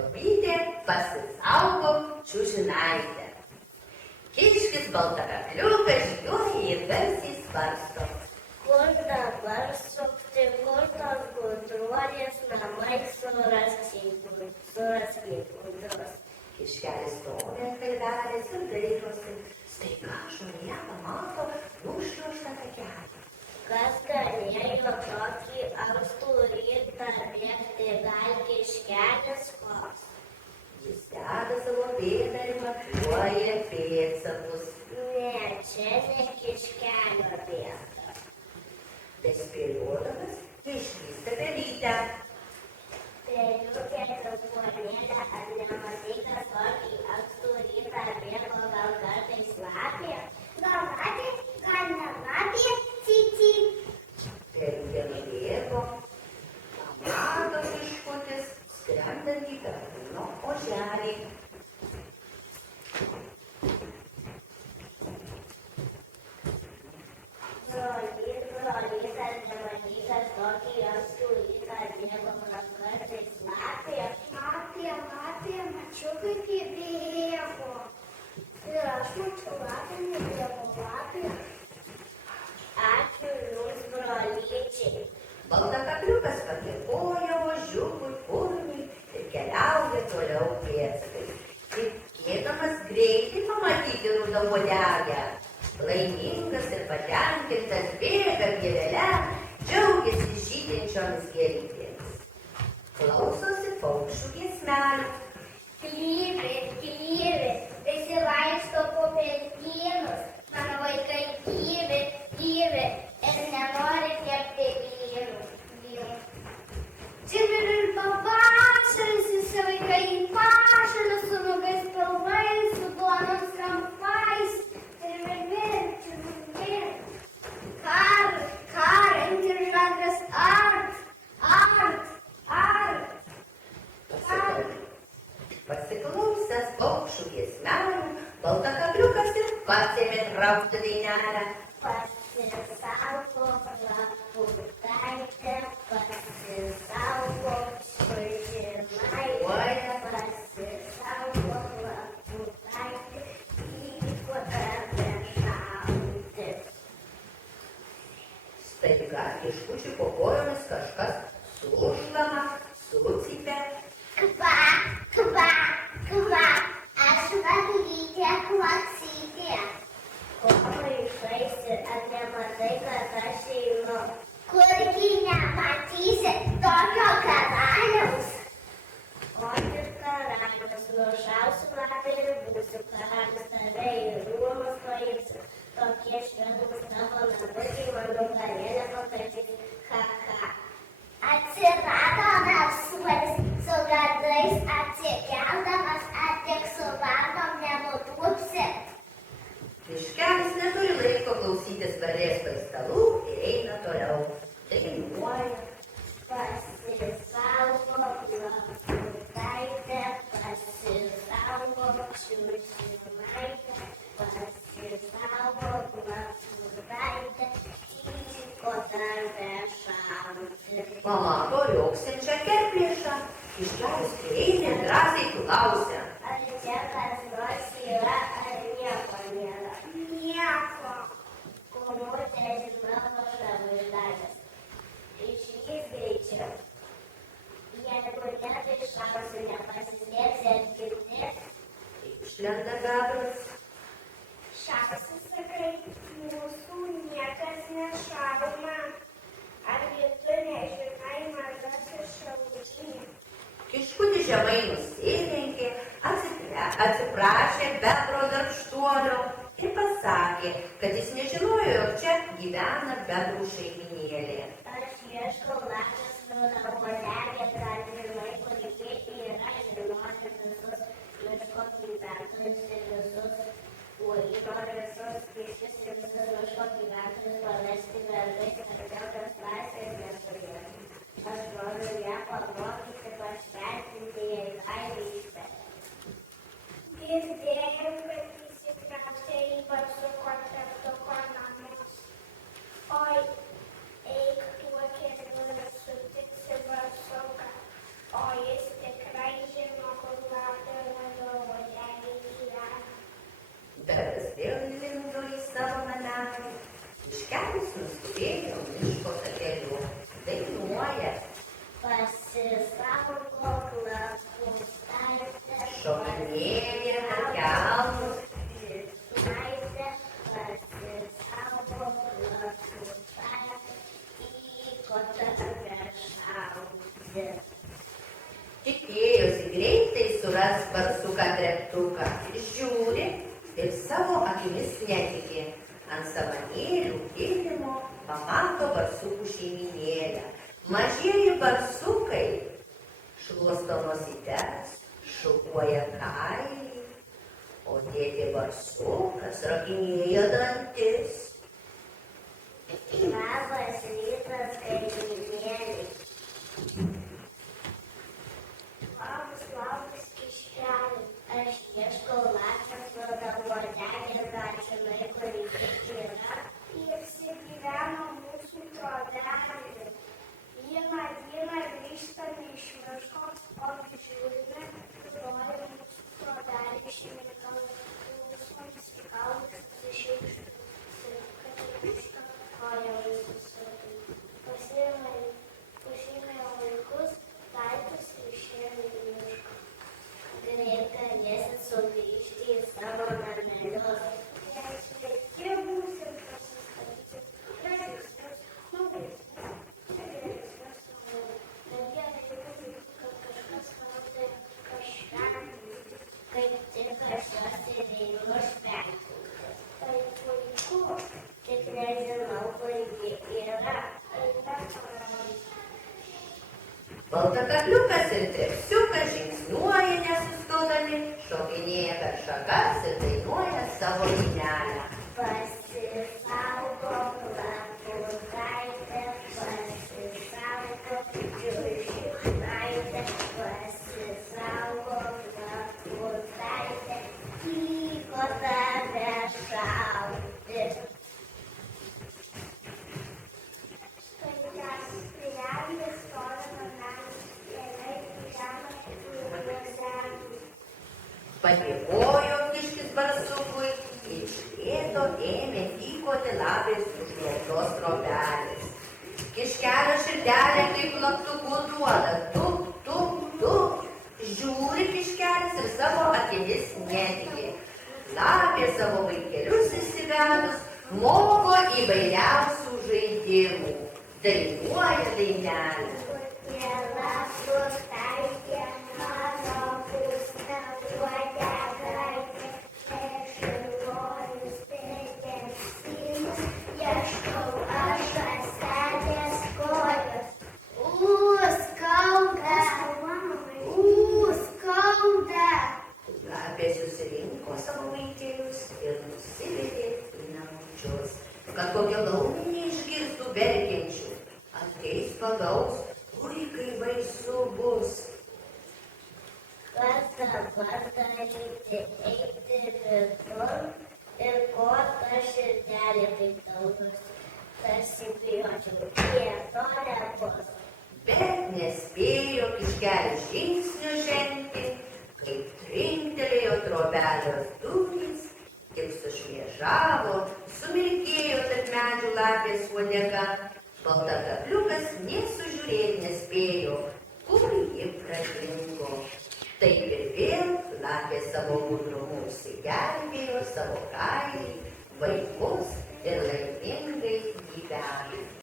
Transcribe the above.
Topytė pasisaugo čiužinaitę. Kiškis baltakakliukas žygiuoja ir garsiai svarsto. Kur dabar sukti, kur tos gudruolės namai surasti gudrus. Kiškelis stovi ant kalvelės ir dairosi. Staiga šalyje pamato nušliuoštą takelį. Kas galėjo tokį ankstų rytą bėgti, gal Kiškelis koks? Jis deda savo pėdą ir matuoja pėdsakus. Ne, čia ne Kiškelio pėda. Bespėliodamas išvysta pelytę. Peliukė trupuonėlę, ar nematai, kas tokį ankstų rytą bėgo, gal kartais lapė? Gal lapė, gal ne lapė, cici. Peliukė nubėgo. Pamato kiškutis skrendantį perkūno oželį. Brolis, ar nematei, kas tokį ankstų rytą bėgo, gal kartais lapė? Lapė, mačiau, kaip jį bėgo. Ir aš mačiau lapę, nebėgo lapė. Ačiū jums, brolyčiai. Baltakakliukas padėkoja ožiukui kurmiui ir keliauja toliau pėdsakais. Tikėdamas greitai pamatyti rudą uodegę. Laimingas ir patenkintas bėga pievelę, džiaugiasi žydinčiomis gėrybėmis. Klausosi paukščių giesmelių. Gyvi, visi vaikšto po pelkynus. Mano vaikai gyvi, ir nenori kepti vyrų. Civilir pavasaris, visi vaikai į pašalius, su nugais pilvais, su duonos kampais. Karant ir žagras art. Pasiklausęs paukščių giesmelių, baltakakliukas ir pats ėmė traukti dainelę. Pasisaugo laputaitė, pasisaugo čiužinaitė, pasisaugo laputaitė, įvyko tave šauti. Staiga kiškučių po kojomis kažkas sušlama, sucypia. Kva, aš varlytė klasytė. Ko maišaisi, ar nematai, kad aš einu? Kurgi nematysi tokio karaliaus? O ir karalius, nušausiu lapę ir būsiu karalius, tave į rūmus paimsiu. Tokie švedūs tavo namučiai, mano karėlė pakartys, ha. Atsirado narsuolis, su gardais atsikeldamas, ar tik su varnom nenutūpsi. Kiškelis neturi laiko klausytis varės paistalų ir eina toliau. Dainuoja. Pasisaugo laputaitė, pasisaugo čiužinaitė, pasisaugo laputaitė, įvyko tave šauti. Pamato rioksinčią kerplėšą. Kiškelis prieina ir drąsiai klausia. Ar čia kas nors yra, ar nieko nėra? Nieko. Komutė žinoma šamuždavęs. Išlys greičiau. Jeigu ne, tai šausiu, nepasislėpsi ar girdi. Išlenda gabras. Šausi, sakai, mūsų niekas nešauna. Argi tu nežinai mažasis šaukinį? Kiškutis žemai nusilenkė, atsiprašė bebro darbštuolio ir pasakė, kad jis nežinojo, jog čia gyvena bebrų šeiminėlė. Aš ieškau lapės rudą uodegę, kad žinai, kokie yra žinoti visus miško gyventojus ir visus uolyno visus kiškius ir visus miško gyventojus paversti vergais, kad jokios laisvės neturėtų. Aš noriu ją pamokyti, pašventinti jai gailystę. Girdėjau, kad įsikraustė ypač su kontaktuko namus. Oi, eik tuo keliu ir sutiksi barsuką. tikras barsuką treptuką. Žiūri ir savo akimis netiki. Ant samanėlių kilimo pamato barsukų šeiminėlę. Mažieji barsukai šluosto nosytes, šukuoja kailį, o dėdė barsukas rakinėja dantis. Labas rytas, kaimynėliai. Labas, kiškeli. Aš ieškau latvės nuodegės, gal žinai, kur ji yra. Jis gyvena mūsų trobelėje. Vieną dieną grįžtame iš miško, o žiūrime, groja mūsų trobelė šeimininkas, mums į kalnus susišaukštų, kad išta koja visus. Pasiėmė vaikus, daiktus ir išėjo į mišką. Greit galėsit sugrįžti į savo namelius. Jei sveiki būsim, pasistatyti geresnius naujus. Bet gerai būtų, kad kažkas matė kažką. Kaip tik aš juos ir einu šventinti. Tai puiku. Tik nežinau, kur ji yra. Baltakakliukas ir trepsiukas žingsniuoja nesustodami, šokinėja per šakas ir dainuoja savo dainelę. Pasisaugok laputaitę, pasisaugok žiuršinaitę, pasisaugok laputaitę, tyko tave šauti. Padėkojo kiškis barsukui ir iš lėto ėmė tykoti lapės užklausos trobelės. Kiškelio širdelė kaip plaktuku duoda, tuk, tuk, tuk. Žiūri kiškelis ir savo akimis netiki. Lapė savo vaikelius įsivedus moko įvairiausių žaidimų. Dainuoja dainelę. Lapė susirinko savo vaikelius ir nusivedė į namučius, kad kokie laumė neišgirstų verkiančių. Ateis pagaus, ui, kai baisu bus. Kas dabar daryti, eiti vidun ir ko ta širdelė taip daugosi, tarsi bijočiau, to nebus. Bet nespėjo kiškelis žingsnių žengti, kaip trinktelėjo trobelės durys, tik sušviežavo, sumilkėjo tarp medžių lapės uodega. Baltakakliukas nė sužiūrėti nespėjo, kur ji pradingo. Taip ir vėl lapė savo gudrumu išsigelbėjo savo kailį, vaikus